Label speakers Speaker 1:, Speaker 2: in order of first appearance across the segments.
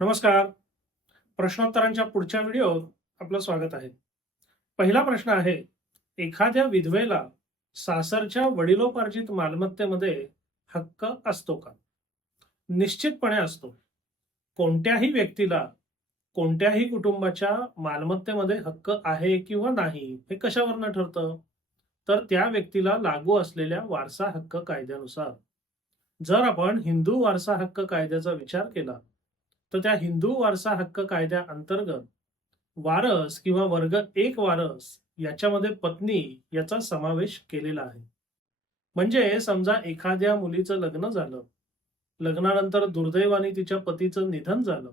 Speaker 1: नमस्कार. प्रश्नोत्तरांच्या पुढच्या व्हिडिओत आपलं स्वागत आहे. पहिला प्रश्न आहे एखाद्या विधवेला सासरच्या वडिलोपार्जित मालमत्तेमध्ये हक्क असतो का? निश्चितपणे असतो. कोणत्याही व्यक्तीला कोणत्याही कुटुंबाच्या मालमत्तेमध्ये हक्क आहे किंवा नाही हे कशावरनं ठरतं? तर त्या व्यक्तीला लागू असलेल्या वारसा हक्क कायद्यानुसार. जर आपण हिंदू वारसा हक्क कायद्याचा विचार केला तर त्या हिंदू वारसा हक्क कायद्या अंतर्गत वारस किंवा वर्ग एक वारस याच्यामध्ये पत्नी याचा समावेश केलेला आहे. म्हणजे समजा एखाद्या मुलीचं लग्न झालं लग्नानंतर दुर्दैवाने तिच्या पतीचं निधन झालं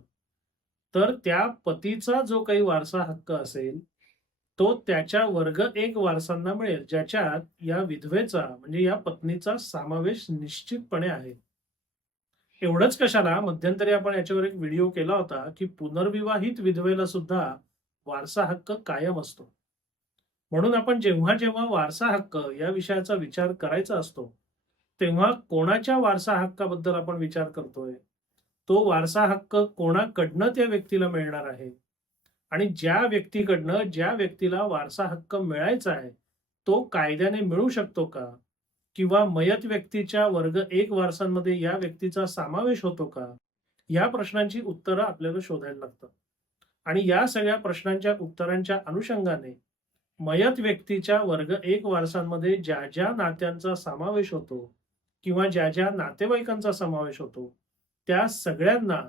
Speaker 1: तर त्या पतीचा जो काही वारसा हक्क असेल तो त्याच्या वर्ग एक वारसांना मिळेल ज्याच्यात या विधवेचा म्हणजे या पत्नीचा समावेश निश्चितपणे आहे. एवढंच कशाला मध्यंतरी आपण याच्यावर एक व्हिडिओ केला होता की पुनर्विवाहित विधवेला सुद्धा वारसा हक्क कायम असतो. म्हणून आपण जेव्हा जेव्हा वारसा हक्क या विषयाचा विचार करायचा असतो तेव्हा कोणाच्या वारसा हक्काबद्दल आपण विचार करतोय? तो वारसा हक्क कोणाकडनं त्या व्यक्तीला मिळणार आहे? आणि ज्या व्यक्तीकडनं ज्या व्यक्तीला वारसा हक्क मिळायचा आहे तो कायद्याने मिळू शकतो का? किंवा मयत व्यक्तीच्या वर्ग एक वारसांमध्ये या व्यक्तीचा समावेश होतो का? या प्रश्नांची उत्तरं आपल्याला शोधायला लागतात. आणि या सगळ्या प्रश्नांच्या उत्तरांच्या अनुषंगाने मयत व्यक्तीच्या वर्ग एक वारसांमध्ये ज्या ज्या नात्यांचा समावेश होतो किंवा ज्या ज्या नातेवाईकांचा समावेश होतो त्या सगळ्यांना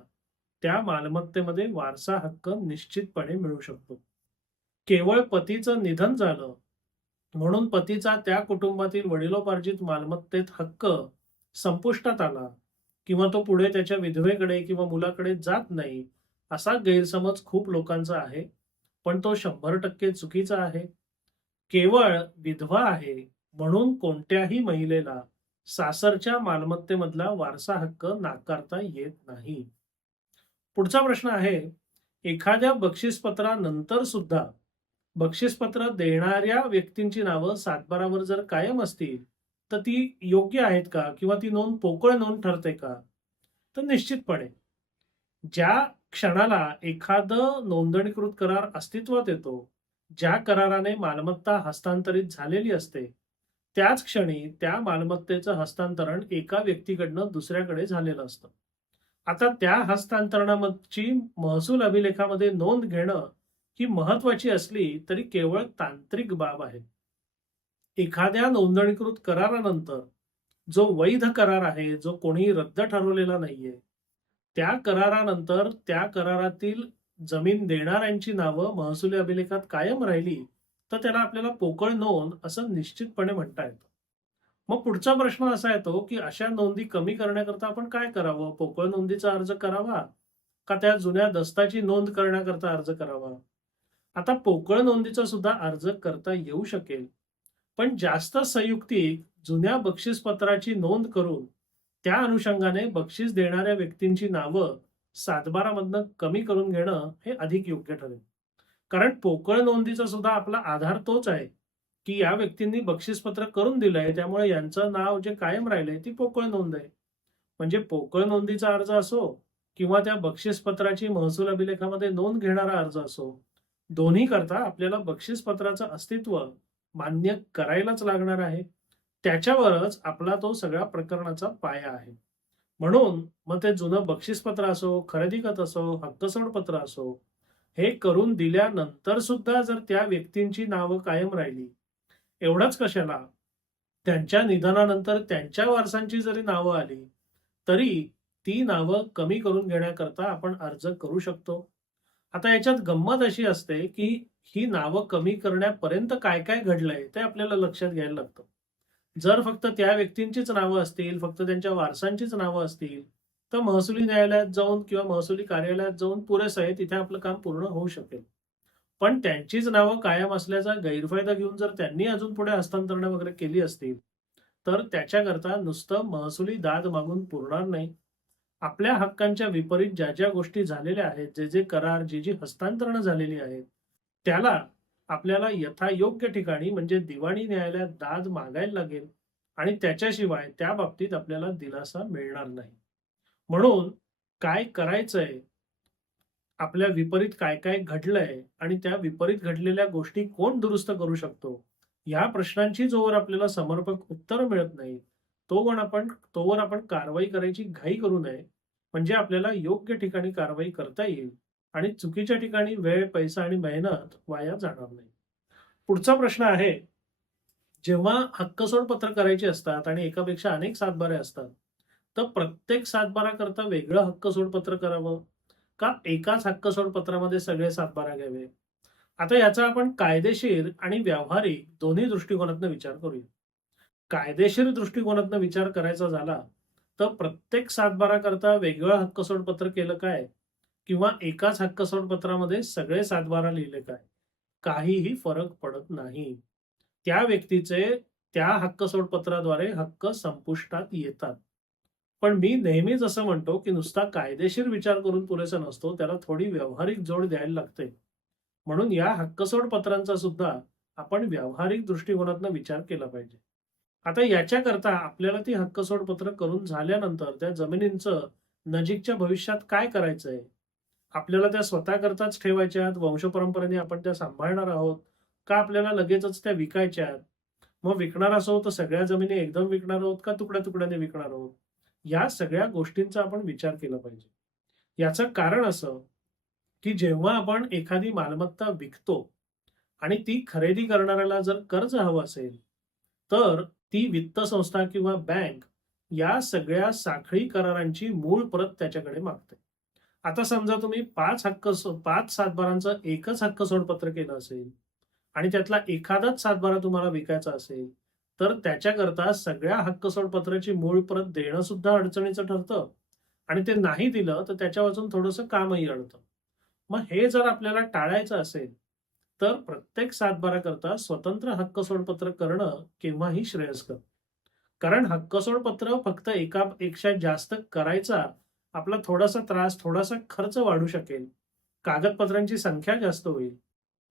Speaker 1: त्या मालमत्तेमध्ये वारसा हक्क निश्चितपणे मिळू शकतो. केवळ पतीचं निधन झालं म्हणून पतीचा त्या कुटुंबातील वडिलोपार्जित मालमत्तेत हक्क संपुष्टात आला किंवा तो पुढे त्याच्या विधवेकडे किंवा मुलाकडे जात नाही असा गैरसमज खूप लोकांचा आहे. पण तो शंभर टक्के चुकीचा आहे. केवळ विधवा आहे म्हणून कोणत्याही महिलेला सासरच्या मालमत्तेमधला वारसा हक्क नाकारता येत नाही. पुढचा प्रश्न आहे एखाद्या बक्षीसपत्रानंतर सुद्धा बक्षीसपत्र देणाऱ्या व्यक्तींची नावं सातबारावर जर कायम असतील तर ती योग्य आहेत का? किंवा ती नोंद पोकळ नोंद ठरते का? तर निश्चितपणे. ज्या क्षणाला एखादं नोंदणीकृत करार अस्तित्वात येतो ज्या कराराने मालमत्ता हस्तांतरित झालेली असते त्याच क्षणी त्या मालमत्तेचं हस्तांतरण एका व्यक्तीकडनं दुसऱ्याकडे झालेलं असतं. आता त्या हस्तांतरणाची महसूल अभिलेखामध्ये नोंद घेणं ही महत्वाची असली तरी केवळ तांत्रिक बाब आहे एखाद्या नोंदणीकृत करारानंतर जो वैध करार आहे जो कोणी रद्द ठरवलेला नाहीये त्या करारानंतर त्या करारातील जमीन देणाऱ्यांची नावं महसुली अभिलेखात कायम राहिली तर त्याला आपल्याला पोकळ नोंद असं निश्चितपणे म्हणता येतं. मग पुढचा प्रश्न असा येतो की अशा नोंदी कमी करण्याकरता आपण काय करावं? पोकळ नोंदीचा अर्ज करावा? का त्या जुन्या दस्ताची नोंद करण्याकरता अर्ज करावा? आता पोकळ नोंदीचा सुद्धा अर्ज करता येऊ शकेल. पण जास्त संयुक्तिक जुन्या बक्षीसपत्राची नोंद करून त्या अनुषंगाने बक्षीस देणाऱ्या व्यक्तींची नावं सातबारामधनं कमी करून घेणं हे अधिक योग्य ठरेल. कारण पोकळ नोंदीचा सुद्धा आपला आधार तोच आहे की या व्यक्तींनी बक्षीसपत्र करून दिलंय त्यामुळे यांचं नाव जे कायम राहिलंय ती पोकळ नोंद आहे. म्हणजे पोकळ नोंदीचा अर्ज असो किंवा त्या बक्षीसपत्राची महसूल अभिलेखामध्ये नोंद घेणारा अर्ज असो दोन्ही करता आपल्याला बक्षीसपत्राचं अस्तित्व मान्य करायलाच लागणार आहे. त्याच्यावरच आपला तो सगळ्या प्रकरणाचा पाया आहे. म्हणून मग ते जुनं बक्षीसपत्र असो खरेदी खत असो हक्कसोड पत्र असो हे करून दिल्यानंतर सुद्धा जर त्या व्यक्तींची नावं कायम राहिली एवढंच कशाला? त्यांच्या निधनानंतर त्यांच्या वारसांची जरी नावं आली तरी ती नावं कमी करून घेण्याकरता आपण अर्ज करू शकतो. आता याच्यात गंमत अशी असते की ही नावं कमी करण्यापर्यंत काय काय घडलंय ते आपल्याला लक्षात घ्यायला लागतं. जर फक्त त्या व्यक्तींचीच नावं असतील फक्त त्यांच्या वारसांचीच नावं असतील तर महसुली न्यायालयात जाऊन किंवा महसुली कार्यालयात जाऊन पुरेसं आहे तिथे आपलं काम पूर्ण होऊ शकेल. पण त्यांचीच नावं कायम असल्याचा गैरफायदा घेऊन जर त्यांनी अजून पुढे हस्तांतरण वगैरे केली असतील तर त्याच्याकरता नुसतं महसुली दाद मागून पुरणार नाही. आपल्या हक्कांच्या विपरीत ज्या ज्या गोष्टी झालेल्या आहेत जे जे करार जी जी हस्तांतरणं झालेली आहेत त्याला आपल्याला यथायोग्य ठिकाणी म्हणजे दिवाणी न्यायालयात दाद मागायला लागेल आणि त्याच्याशिवाय त्या बाबतीत आपल्याला दिलासा मिळणार नाही. म्हणून काय करायचंय? आपल्या विपरीत काय काय घडलंय आणि त्या विपरीत घडलेल्या गोष्टी कोण दुरुस्त करू शकतो? या प्रश्नांची जोवर आपल्याला समर्पक उत्तर मिळत नाही तोवर आपण तोवर आपण कारवाई करायची घाई करू नये. म्हणजे आपल्याला योग्य ठिकाणी कारवाई करता येईल आणि चुकीच्या ठिकाणी वेळ पैसा आणि मेहनत वाया जाणार नाही. पुढचा प्रश्न आहे जेव्हा हक्कसोड पत्र करायचे असतात आणि एकापेक्षा अनेक सातबारे असतात तर प्रत्येक सातबारा करता वेगळं हक्कसोड पत्र करावं? का एकाच हक्कसोड पत्रामध्ये सगळे सातबारा घ्यावे? आता याचा आपण कायदेशीर आणि व्यावहारिक दोन्ही दृष्टिकोनातनं विचार करूया. कायदेशीर दृष्टिकोनातनं विचार करायचा झाला तर प्रत्येक सातबारा करता वेगळं हक्कसोड पत्र केलं काय? किंवा एकाच हक्कसोड पत्रामध्ये सगळे सातबारा लिहिले काय? काहीही फरक पडत नाही. त्या व्यक्तीचे त्या हक्कसोड पत्राद्वारे हक्क संपुष्टात येतात. पण मी नेहमीच असं म्हणतो की नुसता कायदेशीर विचार करून पुरेसा नसतो त्याला थोडी व्यावहारिक जोड द्यायला लागते. म्हणून या हक्कसोड पत्रांचा सुद्धा आपण व्यावहारिक दृष्टिकोनातून विचार केला पाहिजे. आता याच्याकरता आपल्याला ती हक्कसोड पत्र करून झाल्यानंतर त्या जमिनींचं नजीकच्या भविष्यात काय करायचंय? आपल्याला त्या स्वतःकरताच ठेवायच्या आहेत वंशपरंपरेने आपण त्या सांभाळणार आहोत? का आपल्याला लगेचच त्या विकायच्या आहेत मग विकणार असो तर सगळ्या जमिनी एकदम विकणार आहोत का तुकड्या तुकड्याने विकणार आहोत? या सगळ्या गोष्टींचा आपण विचार केला पाहिजे. याचं कारण असं की जेव्हा आपण एखादी मालमत्ता विकतो आणि ती खरेदी करणाऱ्याला जर कर्ज हवं असेल तर ती वित्त संस्था किंवा बँक या सगळ्या साखळी करारांची मूळ प्रत त्याच्याकडे मागते. आता समजा तुम्ही पाच हक्क पाच सातबारांचं एकच हक्क सोडपत्र केलं असेल आणि त्यातला एखादाच सातबारा तुम्हाला विकायचा असेल तर त्याच्याकरता सगळ्या हक्क सोडपत्राची मूळ प्रत देणं सुद्धा अडचणीचं ठरतं आणि ते नाही दिलं तर त्याच्या वाचून थोडंसं कामही अडतं. मग हे जर आपल्याला टाळायचं असेल तर प्रत्येक सातबारा करता स्वतंत्र हक्क सोडपत्र करणं केव्हाही श्रेयस्कर. कारण हक्क सोडपत्र फक्त एकापेक्षा जास्त करायचा आपला थोडासा त्रास थोडासा खर्च वाढू शकेल. कागदपत्रांची संख्या जास्त होईल.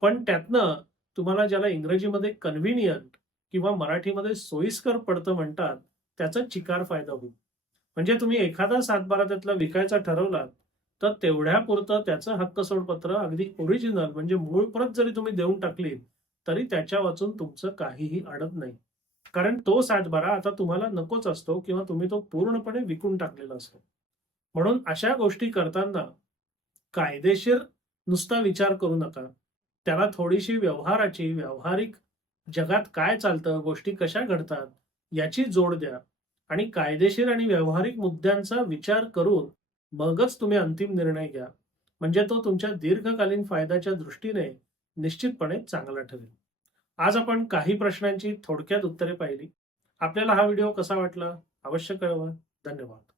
Speaker 1: पण त्यातनं तुम्हाला ज्याला इंग्रजीमध्ये कन्व्हिनियंट किंवा मराठीमध्ये सोयीस्कर पडतं म्हणतात त्याचा चिकार फायदा होईल. म्हणजे तुम्ही एखादा सातबारा त्यातला विकायचा ठरवलात तर तेवढ्या पुरतं त्याचं हक्क सोडपत्र अगदी ओरिजिनल म्हणजे मूळ प्रत जरी तुम्ही देऊन टाकली तरी त्याच्या वाचून तुमचं काहीही अडत नाही. कारण तो सातबारा आता तुम्हाला नकोच असतो किंवा तुम्ही तो पूर्णपणे विकून टाकलेला असतो. म्हणून अशा गोष्टी करताना कायदेशीर नुसता विचार करू नका. त्याला थोडीशी व्यवहाराची व्यावहारिक जगात काय चालतं गोष्टी कशा घडतात याची जोड द्या. आणि कायदेशीर आणि व्यावहारिक मुद्द्यांचा विचार करून मगच तुम्ही अंतिम निर्णय घ्या. म्हणजे तो तुमच्या दीर्घकालीन फायद्याच्या दृष्टीने निश्चितपणे चांगला ठरेल. आज आपण काही प्रश्नांची थोडक्यात उत्तरे पाहिली. आपल्याला हा व्हिडिओ कसा वाटला? अवश्य कळवा. धन्यवाद.